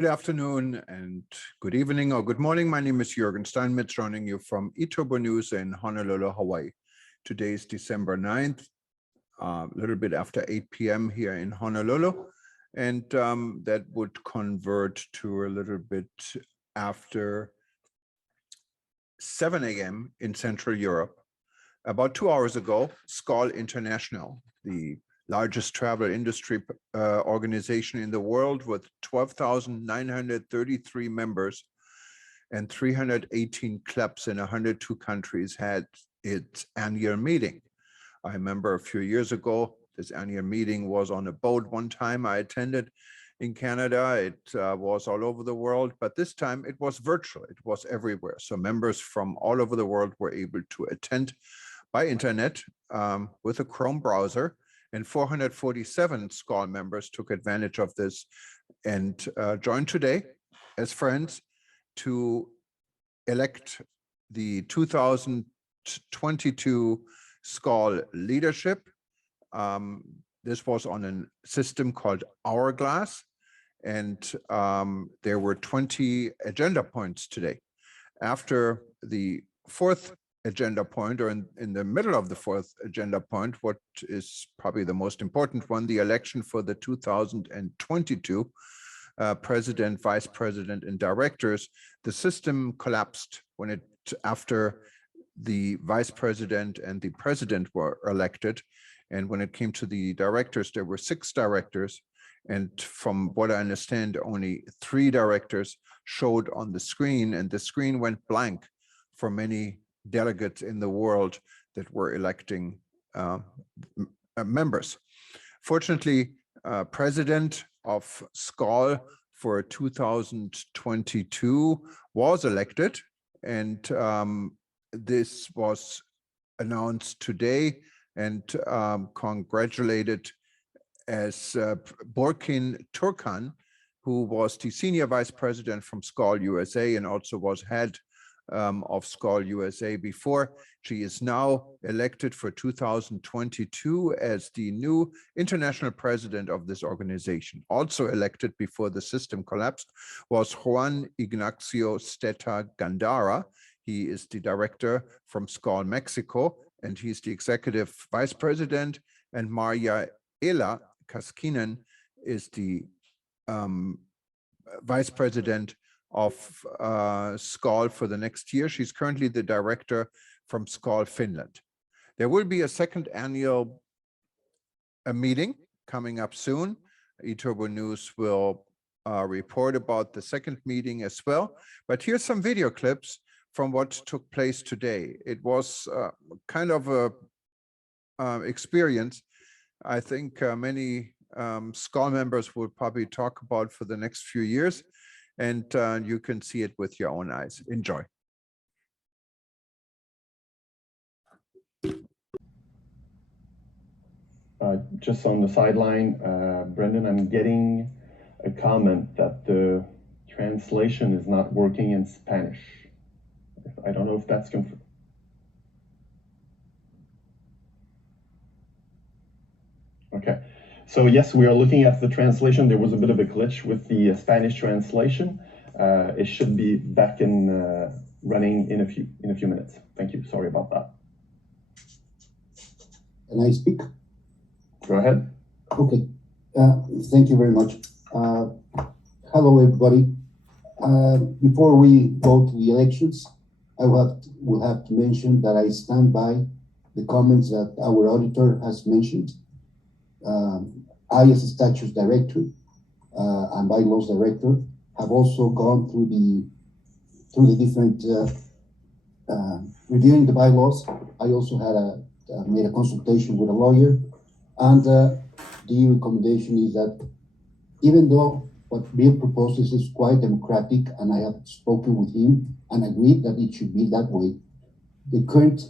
Good afternoon and good evening or good morning. My name is Jürgen Steinmetz, joining you from eTurbo News in Honolulu, Hawaii. Today is December 9th, a little bit after 8 p.m. here in Honolulu, and that would convert to a little bit after 7 a.m. in Central Europe. About 2 hours ago, SKAL International, the largest travel industry organization in the world with 12,933 members and 318 clubs in 102 countries, had its annual meeting. I remember a few years ago, this annual meeting was on a boat one time I attended in Canada. It was all over the world, but this time it was virtual. It was everywhere. So members from all over the world were able to attend by internet with a Chrome browser. And 447 SKAL members took advantage of this and joined today as friends to elect the 2022 SKAL leadership. This was on a system called Hourglass, and there were 20 agenda points today. After the fourth agenda point, or in the middle of the fourth agenda point, what is probably the most important one, the election for the 2022 president, vice president, and directors, the system collapsed after the vice president and the president were elected. And when it came to the directors, there were 6 directors. And from what I understand, only 3 directors showed on the screen, and the screen went blank for many delegates in the world that were electing members. Fortunately, president of SKAL for 2022 was elected, and this was announced today and congratulated as Burkin Turkan, who was the senior vice president from SKAL USA and also was head of SKAL USA before. She is now elected for 2022 as the new international president of this organization. Also elected before the system collapsed was Juan Ignacio Steta Gandara. He is the director from SKAL Mexico, and he's the executive vice president. And Maria Ela Kaskinen is the vice president of SKAL for the next year. She's currently the director from SKAL Finland. There will be a second annual meeting coming up soon. eTurbo News will report about the second meeting as well. But here's some video clips from what took place today. It was kind of a experience I think many SKAL members will probably talk about for the next few years. And you can see it with your own eyes. Enjoy. Just on the sideline, Brendan, I'm getting a comment that the translation is not working in Spanish. I don't know if that's confirmed. Okay. So yes, we are looking at the translation. There was a bit of a glitch with the Spanish translation. It should be back in running in a few minutes. Thank you. Sorry about that. Can I speak? Go ahead. Okay. Thank you very much. Hello, everybody. Before we go to the elections, I will have to mention that I stand by the comments that our auditor has mentioned. I, as a statutes director and bylaws director, have also gone through the different reviewing the bylaws. I also had made a consultation with a lawyer, and the recommendation is that even though what Bill proposes is quite democratic, and I have spoken with him and agreed that it should be that way, the current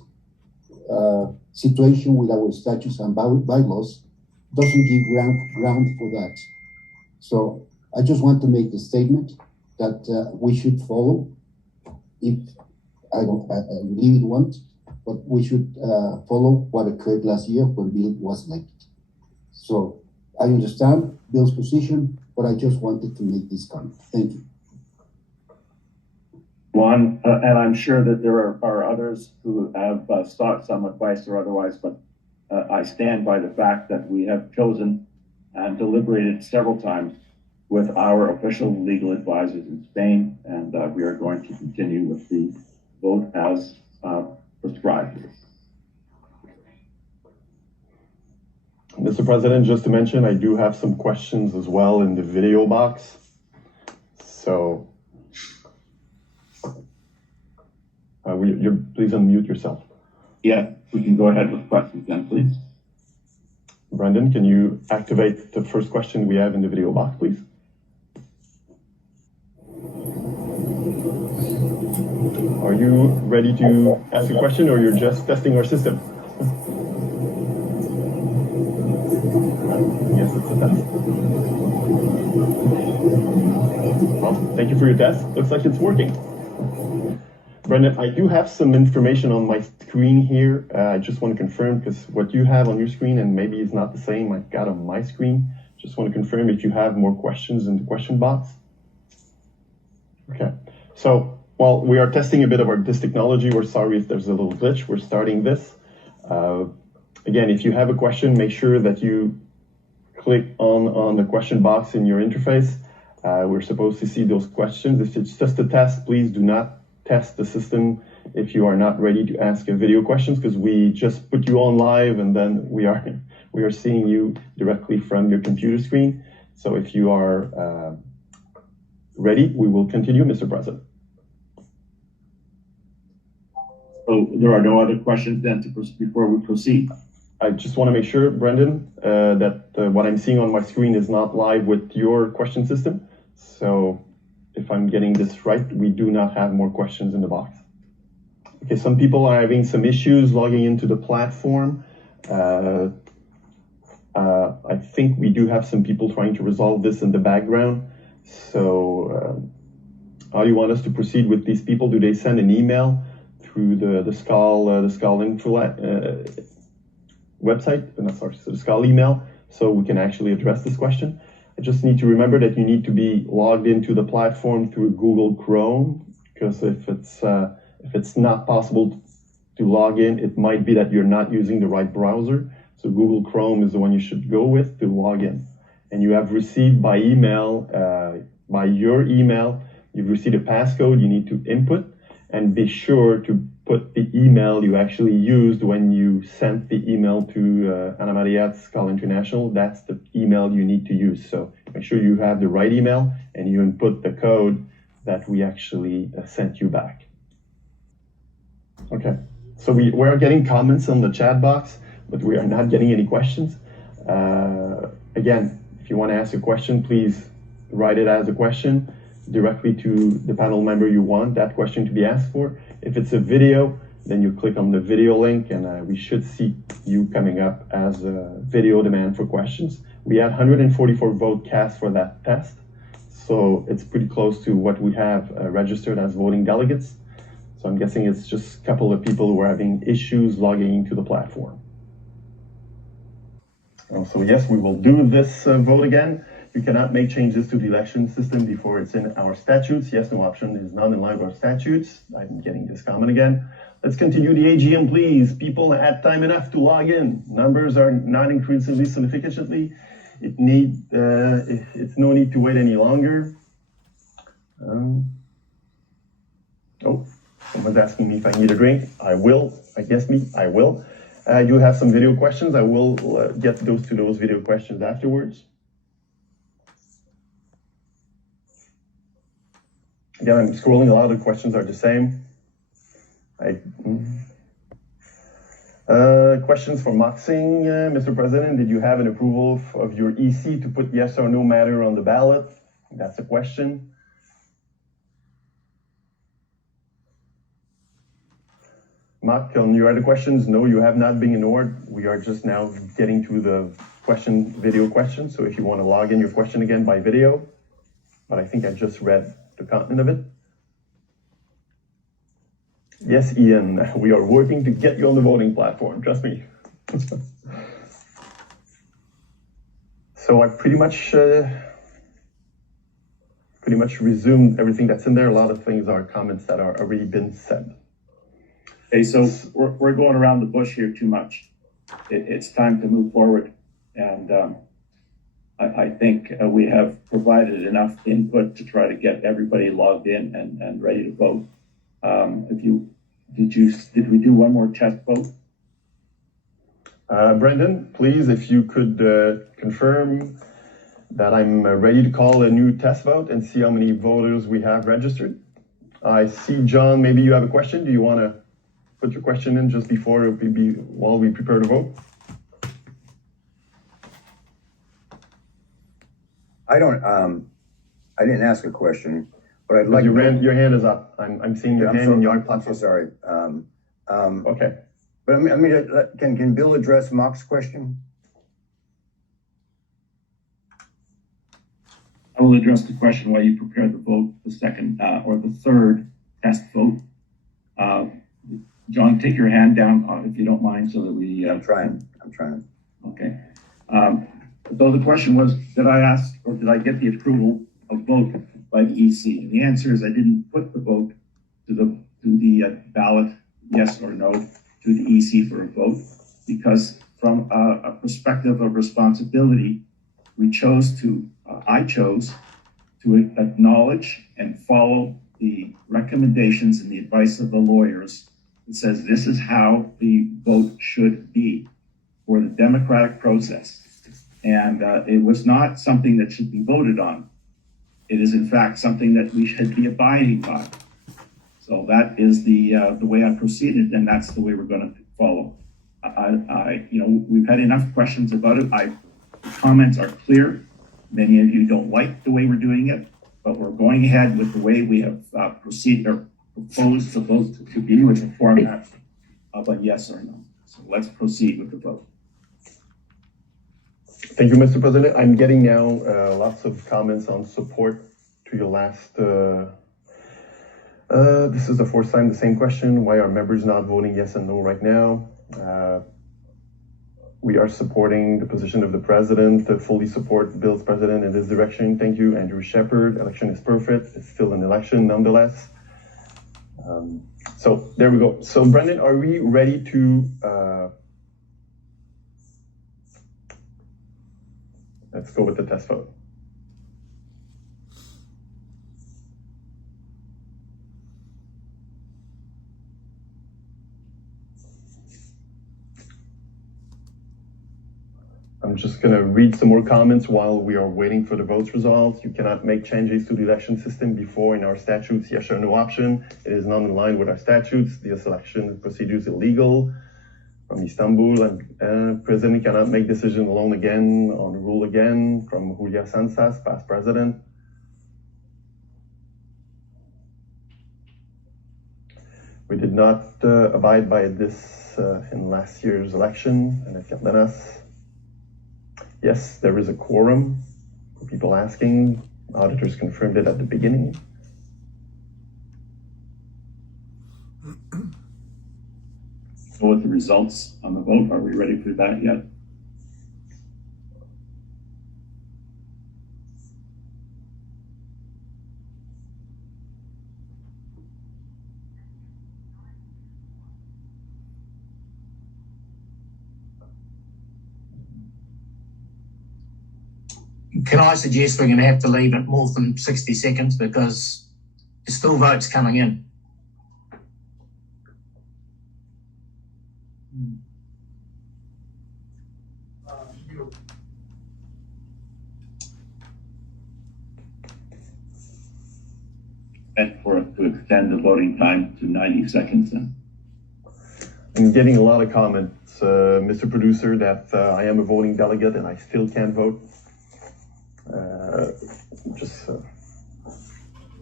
situation with our statutes and bylaws doesn't give ground for that. So I just want to make the statement that we should follow, if I really want, but we should follow what occurred last year when Bill was elected. So I understand Bill's position, but I just wanted to make this comment. Thank you. Juan, and I'm sure that there are others who have sought some advice or otherwise, but I stand by the fact that we have chosen and deliberated several times with our official legal advisors in Spain, and we are going to continue with the vote as prescribed. Mr. President, just to mention, I do have some questions as well in the video box. So, please unmute yourself. Yeah, we can go ahead with questions then, please. Brendan, can you activate the first question we have in the video box, please? Are you ready to ask a question, or you're just testing our system? Yes, it's a test. Well, thank you for your test. Looks like it's working. Brendan, I do have some information on my screen here. I just want to confirm, because what you have on your screen, and maybe it's not the same I've got on my screen. Just want to confirm if you have more questions in the question box. Okay, so while we are testing a bit of this technology, we're sorry if there's a little glitch. We're starting this. Again, if you have a question, make sure that you click on the question box in your interface. We're supposed to see those questions. If it's just a test, please do not test the system if you are not ready to ask a video questions, because we just put you on live and then we are seeing you directly from your computer screen. So if you are ready, we will continue, Mr. President. So there are no other questions then before we proceed. I just want to make sure, Brendan, that what I'm seeing on my screen is not live with your question system. So if I'm getting this right, we do not have more questions in the box. Okay, some people are having some issues logging into the platform. I think we do have some people trying to resolve this in the background. So how do you want us to proceed with these people? Do they send an email through the SKAL info website, the SKAL email, so we can actually address this question? I just need to remember that you need to be logged into the platform through Google Chrome, because if it's not possible to log in, it might be that you're not using the right browser. So Google Chrome is the one you should go with to log in. And you have received by email, by your email, you've received a passcode you need to input, and be sure to put the email you actually used when you sent the email to Ana Maria at SKAL International. That's the email you need to use. So make sure you have the right email and you input the code that we actually sent you back. Okay, so we are getting comments on the chat box, but we are not getting any questions. Again, if you want to ask a question, please write it as a question directly to the panel member you want that question to be asked for. If it's a video, then you click on the video link, and we should see you coming up as a video demand for questions. We had 144 votes cast for that test, so it's pretty close to what we have registered as voting delegates. So I'm guessing it's just a couple of people who are having issues logging into the platform. So yes, we will do this vote again. You cannot make changes to the election system before it's in our statutes. Yes, no option is not in line with our statutes. I'm getting this comment again. Let's continue the AGM, please. People had time enough to log in. Numbers are not increasingly significantly. It's no need to wait any longer. Oh, someone's asking me if I need a drink. I will. I guess I will. I do have some video questions. I will get to those video questions afterwards. Again, I'm scrolling. A lot of the questions are the same. Questions for Maxing. Mr. President, did you have an approval of your EC to put yes or no matter on the ballot? That's a question. Mark, on your other questions, no, you have not been ignored. We are just now getting to the video question. So if you want to log in your question again by video, but I think I just read the content of it. Yes, Ian, we are working to get you on the voting platform, trust me. So I pretty much pretty much resumed everything that's in there. A lot of things are comments that are already been said. Okay, so we're going around the bush here too much. It's time to move forward, and I think we have provided enough input to try to get everybody logged in and ready to vote. Did we do one more test vote? Brendan, please, if you could confirm that I'm ready to call a new test vote and see how many voters we have registered. I see, John, maybe you have a question. Do you want to put your question in just before while we prepare to vote? I didn't ask a question, but I'd like your hand is up. I'm seeing your hand in your platform. I'm so sorry. Okay. But I mean, can Bill address Mark's question? I will address the question while you prepare the vote, the second or the third test vote. John, take your hand down if you don't mind, so that we. I'm trying. Okay. So the question was, did I ask or did I get the approval of vote by the EC? And the answer is I didn't put the vote to the ballot, yes or no, to the EC for a vote, because from a perspective of responsibility, I chose to acknowledge and follow the recommendations and the advice of the lawyers that says this is how the vote should be for the democratic process. And it was not something that should be voted on. It is in fact something that we should be abiding by. So that is the way I proceeded, and that's the way we're going to follow. We've had enough questions about it. The comments are clear. Many of you don't like the way we're doing it, but we're going ahead with the way we have proceeded or proposed the vote to be, with the format of a yes or no. So let's proceed with the vote. Thank you, Mr. President. I'm getting now lots of comments on support to your last. This is the fourth time the same question. Why are members not voting yes and no right now? We are supporting the position of the president, to fully support Bill's president in this direction. Thank you, Andrew Shepherd. Election is perfect. It's still an election nonetheless. So there we go. So Brendan, are we ready to, let's go with the test vote. I'm just going to read some more comments while we are waiting for the votes results. You cannot make changes to the election system before in our statutes, yes or no option. It is not in line with our statutes. The election procedure is illegal. From Istanbul, and president cannot make decision alone again on rule again. From Julia Sansas, past president. We did not abide by this in last year's election, and at Cardenas. Yes, there is a quorum for people asking. Auditors confirmed it at the beginning. So with the results on the vote, are we ready for that yet? Can I suggest we're going to have to leave it more than 60 seconds because there's still votes coming in. And to extend the voting time to 90 seconds then. I'm getting a lot of comments, Mr. Producer, that I am a voting delegate and I still can't vote.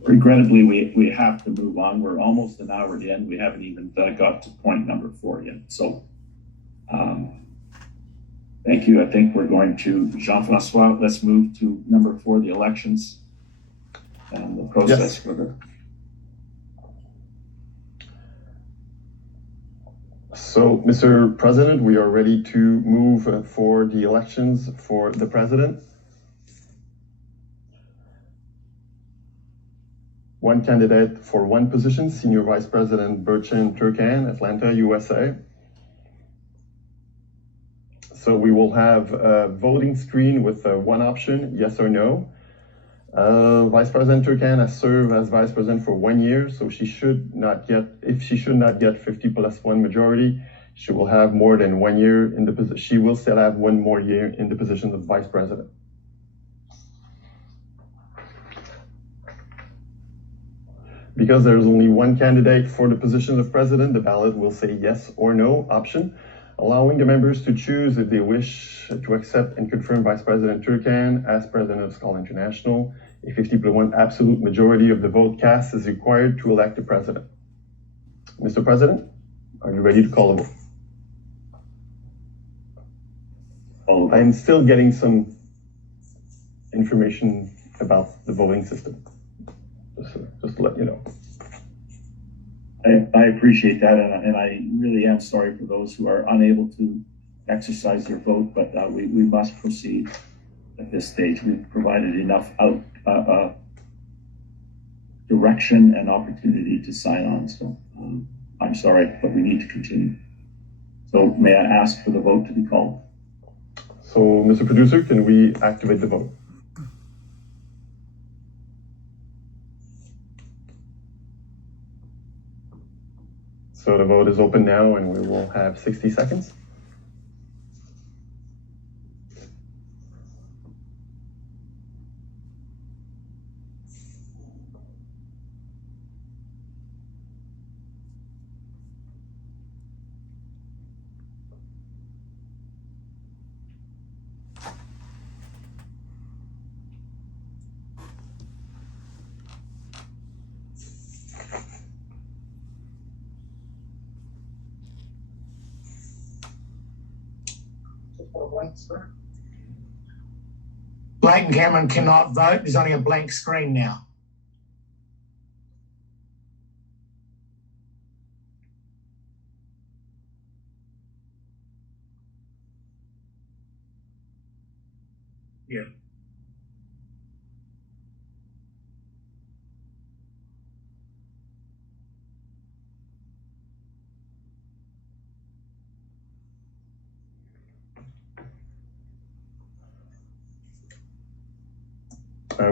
Regrettably, we have to move on. We're almost an hour in. We haven't even got to point number 4 yet. So thank you. I think we're going to, Jean-Francois, let's move to number 4, the elections and the process for the. So, Mr. President, we are ready to move for the elections for the president. one candidate for one position, Senior Vice President Burchin Turkan, Atlanta, USA. So we will have a voting screen with one option, yes or no. Vice President Turkan has served as Vice President for 1 year, so she should not get, if she should not get 50+1 majority, she will have more than 1 year in the position. She will still have 1 more year in the position of Vice President. Because there's only one candidate for the position of President, the ballot will say yes or no option, allowing the members to choose if they wish to accept and confirm Vice President Turkan as President of SKAL International. A 50+1 absolute majority of the vote cast is required to elect the President. Mr. President, are you ready to call a vote? I'm still getting some information about the voting system. Just to let you know. I appreciate that, and I really am sorry for those who are unable to exercise their vote, but we must proceed at this stage. We've provided enough direction and opportunity to sign on, so I'm sorry, but we need to continue. So may I ask for the vote to be called? So, Mr. Producer, can we activate the vote? So the vote is open now, and we will have 60 seconds. Blake and Cameron cannot vote. There's only a blank screen now. Yeah.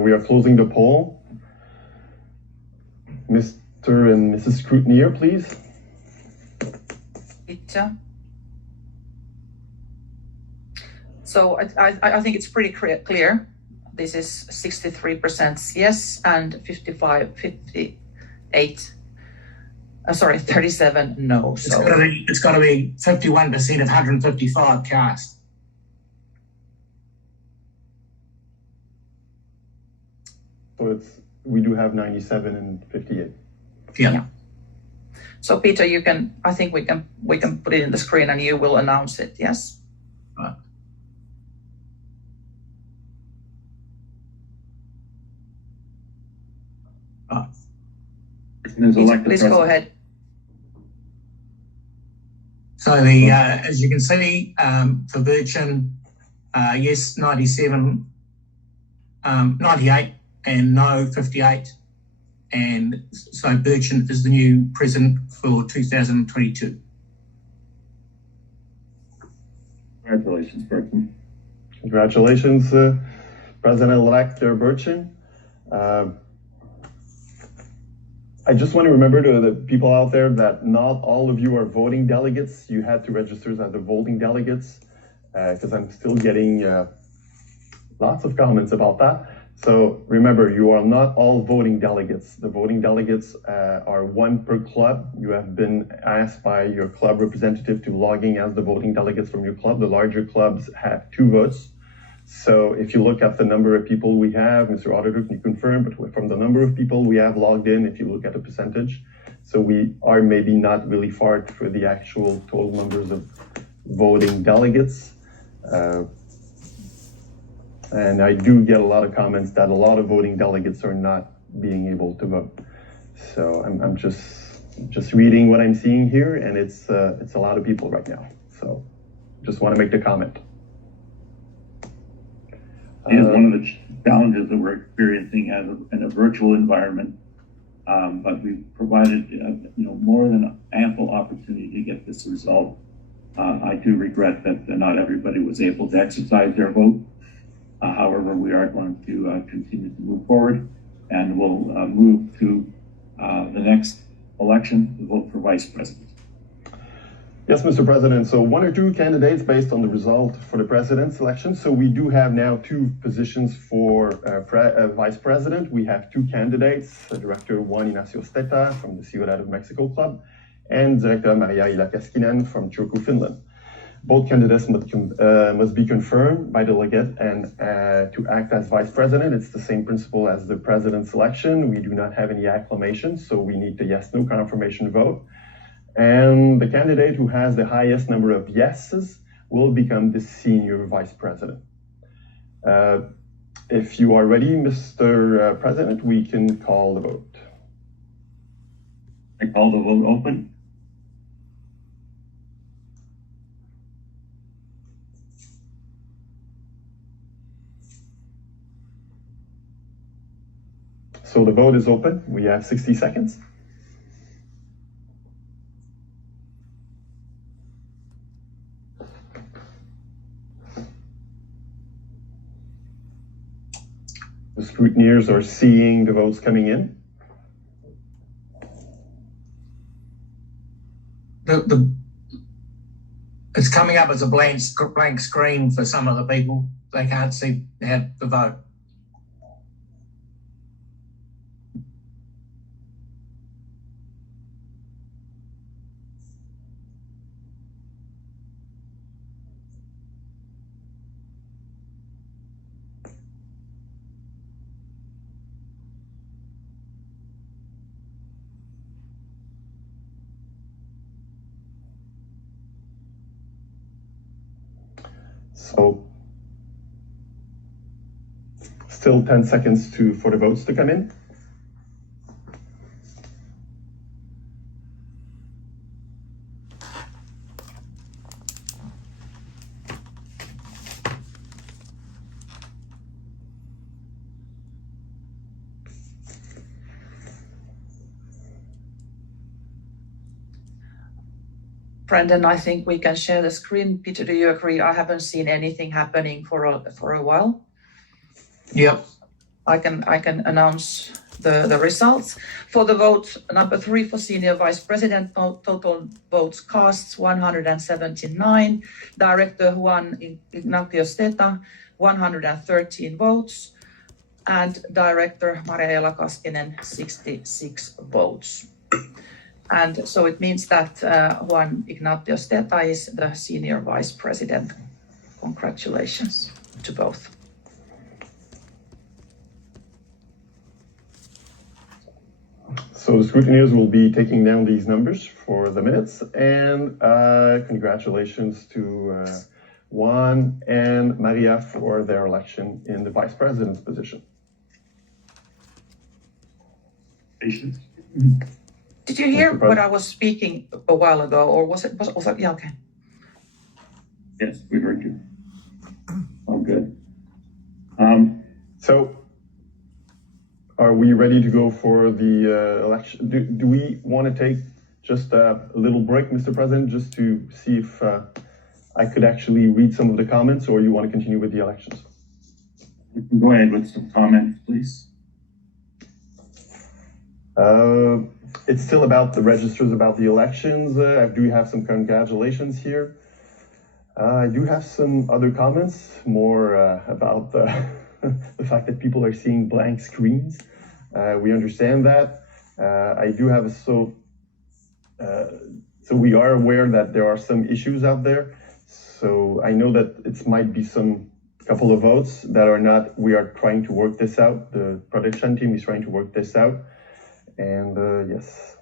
We are closing the poll. Mr. and Mrs. Scrutineer, please. So I think it's pretty clear. This is 63% yes and 37 no. So It's got to be 51% of 155 cast. So we do have 97 and 58. Yeah. So Peter, I think we can put it in the screen and you will announce it. Yes. Right. Please go ahead. So as you can see, for Burchin, yes 97, 98, and no 58. And so Burchin is the new president for 2022. Congratulations, Burchin. Congratulations, President-elect Burchin. I just want to remember to the people out there that not all of you are voting delegates. You had to register as the voting delegates, because I'm still getting lots of comments about that. So remember, you are not all voting delegates. The voting delegates are one per club. You have been asked by your club representative to log in as the voting delegates from your club. The larger clubs have 2 votes. So if you look at the number of people we have, Mr. Auditor, can you confirm, but from the number of people we have logged in, if you look at the percentage, so we are maybe not really far for the actual total numbers of voting delegates. And I do get a lot of comments that a lot of voting delegates are not being able to vote. So I'm just reading what I'm seeing here, and it's a lot of people right now. So just want to make the comment. It is one of the challenges that we're experiencing in a virtual environment. but we provided more than ample opportunity to get this result. I do regret that not everybody was able to exercise their vote. However, we are going to continue to move forward, and we'll move to the next election, the vote for vice president. Yes, Mr. President. So one or two candidates based on the result for the president's election. So we do have now two positions for vice president. We have two candidates, Director Juan Ignacio Steta from the Ciudad of Mexico Club and Director Maria Ilakaskinen from Turku, Finland. Both candidates must be confirmed by delegate and to act as vice president. It's the same principle as the president's election. We do not have any acclamation, so we need the yes-no confirmation vote. And the candidate who has the highest number of yeses will become the senior vice president. If you are ready, Mr. President, we can call the vote. I call the vote open. So the vote is open. We have 60 seconds. The scrutineers are seeing the votes coming in. It's coming up as a blank screen for some of the people. They can't see the vote. So still 10 seconds for the votes to come in. Brendan, I think we can share the screen. Peter, do you agree? I haven't seen anything happening for a while. Yep. I can announce the results. For the vote number 3 for senior vice president, total votes cast 179. Director Juan Ignacio Steta, 113 votes. And Director Maria Ilakaskinen, 66 votes. And so it means that Juan Ignacio Steta is the senior vice president. Congratulations to both. So the scrutineers will be taking down these numbers for the minutes, and congratulations to Juan and Maria for their election in the vice president's position. Patience. Did you hear what I was speaking a while ago, or was it? Yeah, okay. Yes, we heard you. All good. So, are we ready to go for the election? Do we want to take just a little break, Mr. President, just to see if I could actually read some of the comments, or you want to continue with the elections? You can go ahead with some comments, please. It's still about the registers, about the elections. I do have some congratulations here. I do have some other comments, more about the fact that people are seeing blank screens. We understand that. I do have so we are aware that there are some issues out there. So I know that it might be some couple of votes that are not. We are trying to work this out. The production team is trying to work this out. And yes.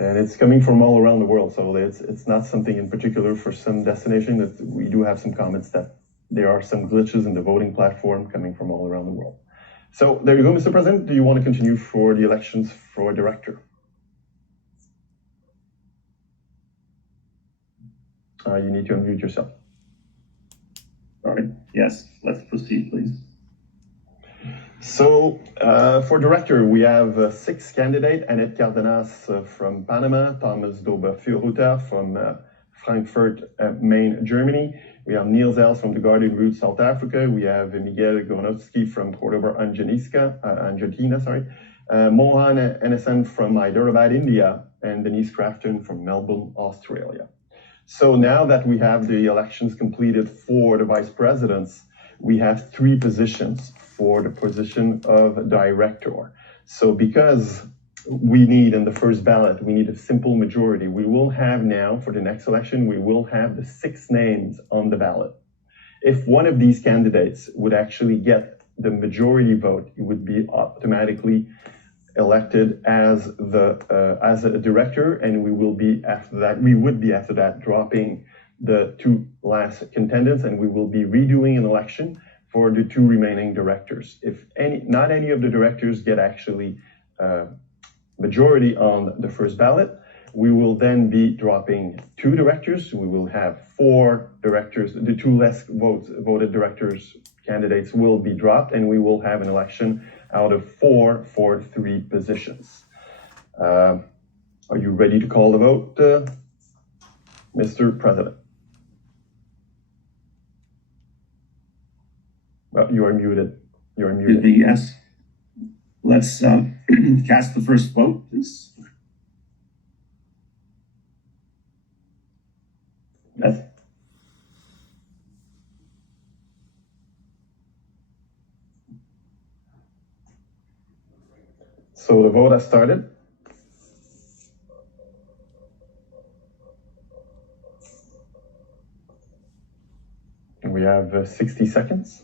And it's coming from all around the world, so it's not something in particular for some destination. That we do have some comments that there are some glitches in the voting platform coming from all around the world. So there you go, Mr. President. Do you want to continue for the elections for director? You need to unmute yourself. All right. Yes, let's proceed, please. So for director, we have 6 candidates: Annette Cardenas from Panama, Thomas Dober-Fürhuter from Frankfurt, Main, Germany. We have Niels Els from the Garden Route, South Africa. We have Miguel Gornowski from Cordoba, Argentina, sorry. Mohan Enesan from Hyderabad, India, and Denise Crafton from Melbourne, Australia. So now that we have the elections completed for the vice presidents, we have 3 positions for the position of director. So because we need in the first ballot, we need a simple majority, we will have now for the next election, we will have the 6 names on the ballot. If one of these candidates would actually get the majority vote, he would be automatically elected as a director, and we would be after that dropping the 2 last contenders, and we will be redoing an election for the 2 remaining directors. If not any of the directors get actually majority on the first ballot, we will then be dropping 2 directors. We will have 4 directors. The 2 less voted directors candidates will be dropped, and we will have an election out of 4 for 3 positions. Are you ready to call the vote, Mr. President? Well, you are muted. You are muted. Yes. Let's cast the first vote, please. Yes. So the vote has started. And we have 60 seconds.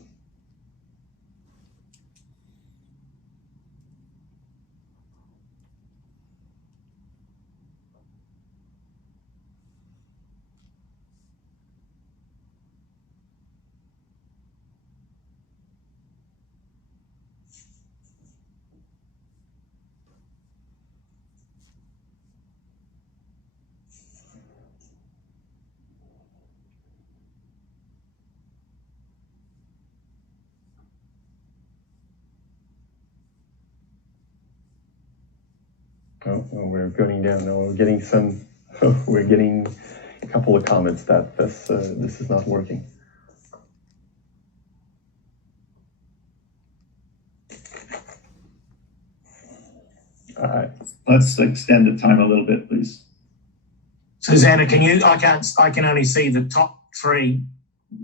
Oh, we're going down. No, we're getting some. We're getting a couple of comments that this is not working. All right. Let's extend the time a little bit, please. Susanna, I can only see the top 3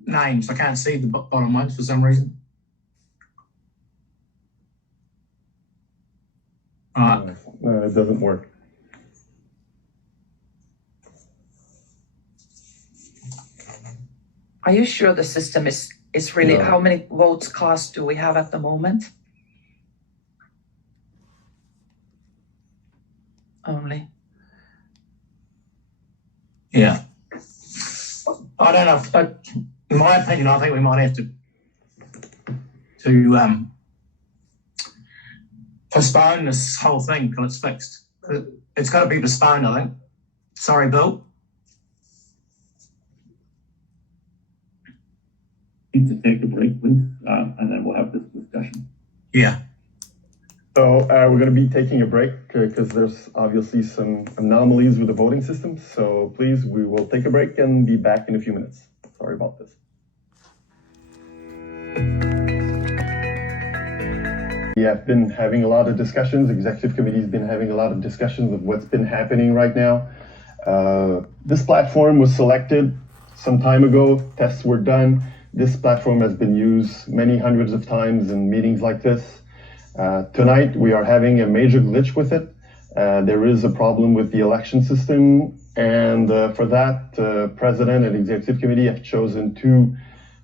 names. I can't see the bottom ones for some reason. No, it doesn't work. Are you sure the system is really, No. how many votes cast do we have at the moment? Only. Yeah. I don't know. In my opinion, I think we might have to postpone this whole thing until it's fixed. It's got to be postponed, I think. Sorry, Bill. Need to take a break, please, and then we'll have this discussion. Yeah. So we're going to be taking a break because there's obviously some anomalies with the voting system. So please, we will take a break and be back in a few minutes. Sorry about this. We have been having a lot of discussions. Executive committee has been having a lot of discussions of what's been happening right now. This platform was selected some time ago. Tests were done. This platform has been used many hundreds of times in meetings like this. Tonight, we are having a major glitch with it. There is a problem with the election system, and for that, President and Executive Committee have chosen to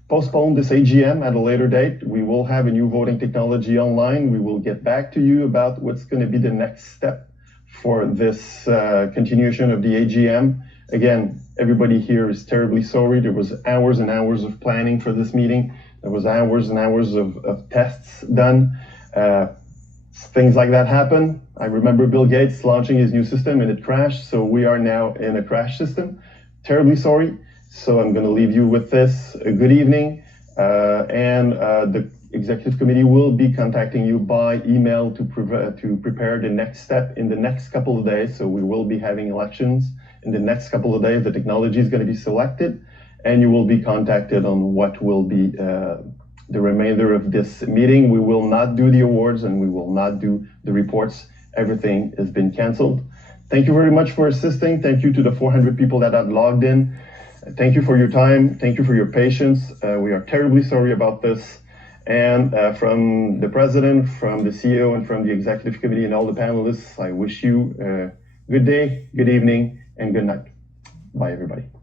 postpone this AGM at a later date. We will have a new voting technology online. We will get back to you about what's going to be the next step for this continuation of the AGM. Again, everybody here is terribly sorry. There was hours and hours of planning for this meeting. There was hours and hours of tests done. Things like that happen. I remember Bill Gates launching his new system and it crashed. So we are now in a crash system. Terribly sorry. So I'm going to leave you with this. Good evening. And the executive committee will be contacting you by email to prepare the next step in the next couple of days. So we will be having elections in the next couple of days. The technology is going to be selected, and you will be contacted on what will be the remainder of this meeting. We will not do the awards, and we will not do the reports. Everything has been canceled. Thank you very much for assisting. Thank you to the 400 people that have logged in. Thank you for your time. Thank you for your patience. We are terribly sorry about this. And from the president, from the CEO, and from the executive committee and all the panelists, I wish you a good day, good evening, and good night. Bye, everybody.